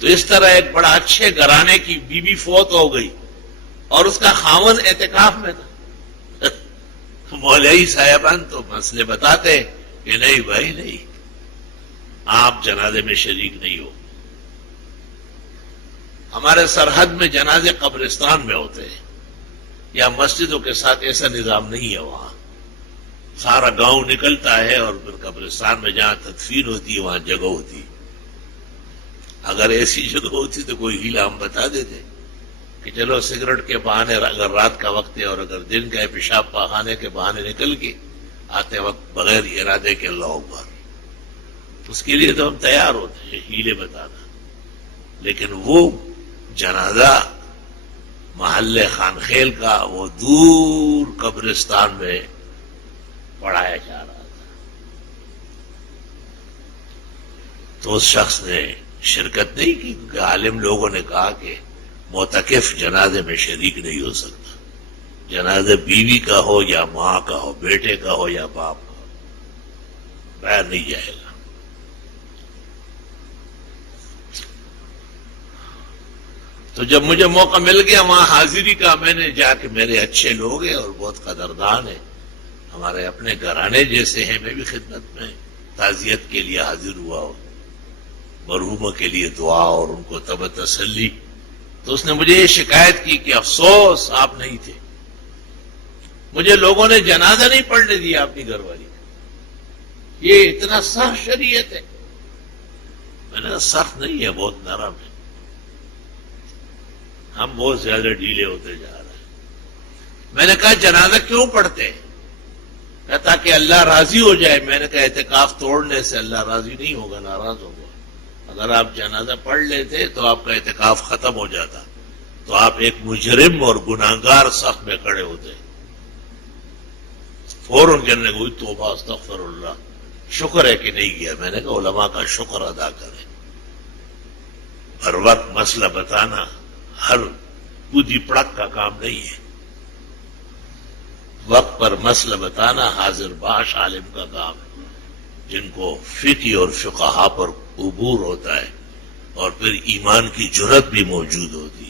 تو اس طرح ایک بڑا اچھے گھرانے کی بیوی فوت ہو گئی اور اس کا خاوند اعتکاف میں تھا. مولوی صاحبان تو مسئلے بتاتے کہ نہیں بھائی نہیں، آپ جنازے میں شریک نہیں ہو. ہمارے سرحد میں جنازے قبرستان میں ہوتے ہیں، یا مسجدوں کے ساتھ ایسا نظام نہیں ہے. وہاں سارا گاؤں نکلتا ہے اور پھر قبرستان میں جہاں تدفین ہوتی ہے وہاں جگہ ہوتی ہے. اگر ایسی جگہ ہوتی تو کوئی ہیلا ہم بتا دیتے کہ چلو سگریٹ کے بہانے اگر رات کا وقت ہے اور اگر دن کا ہے پیشاب پاخانے کے بہانے نکل کے آتے وقت بغیر ارادے کے اللہ اکبر، اس کے لیے تو ہم تیار ہوتے ہیں ہیلے بتانا. لیکن وہ جنازہ محلے خانخیل کا وہ دور قبرستان میں پڑھایا جا رہا تھا. تو اس شخص نے شرکت نہیں کی کیونکہ عالم لوگوں نے کہا کہ معتکف جنازے میں شریک نہیں ہو سکتا. جنازہ بیوی کا ہو یا ماں کا ہو، بیٹے کا ہو یا باپ کا ہو، باہر نہیں جائے گا. تو جب مجھے موقع مل گیا وہاں حاضری کا، میں نے جا کے، میرے اچھے لوگ ہیں اور بہت قدردان ہیں، ہمارے اپنے گھرانے جیسے ہیں، میں بھی خدمت میں تعزیت کے لیے حاضر ہوا ہوں، مرحوموں کے لیے دعا اور ان کو تب تسلی. تو اس نے مجھے یہ شکایت کی کہ افسوس آپ نہیں تھے، مجھے لوگوں نے جنازہ نہیں پڑھنے دیا اپنی گھر والی کا. یہ اتنا سخت شریعت ہے. میں نے کہا سخت نہیں ہے، بہت نرم ہے. ہم بہت زیادہ ڈھیلے ہوتے جا رہے ہیں. میں نے کہا جنازہ کیوں پڑھتے ہیں؟ کہتا کہ اللہ راضی ہو جائے. میں نے کہا اعتکاف توڑنے سے اللہ راضی نہیں ہوگا، ناراض ہوگا. اگر آپ جنازہ پڑھ لیتے تو آپ کا اعتکاف ختم ہو جاتا، تو آپ ایک مجرم اور گناہگار صف میں کھڑے ہوتے. فوراً کہنے کو توبہ استغفر اللہ، شکر ہے کہ نہیں گیا. میں نے کہا علماء کا شکر ادا کریں. ہر وقت مسئلہ بتانا ہر کودی پڑک کا کام نہیں ہے. وقت پر مسئلہ بتانا حاضر باش عالم کا کام ہے، جن کو فقہ اور فقہا پر عبور ہوتا ہے اور پھر ایمان کی جرت بھی موجود ہوتی ہے.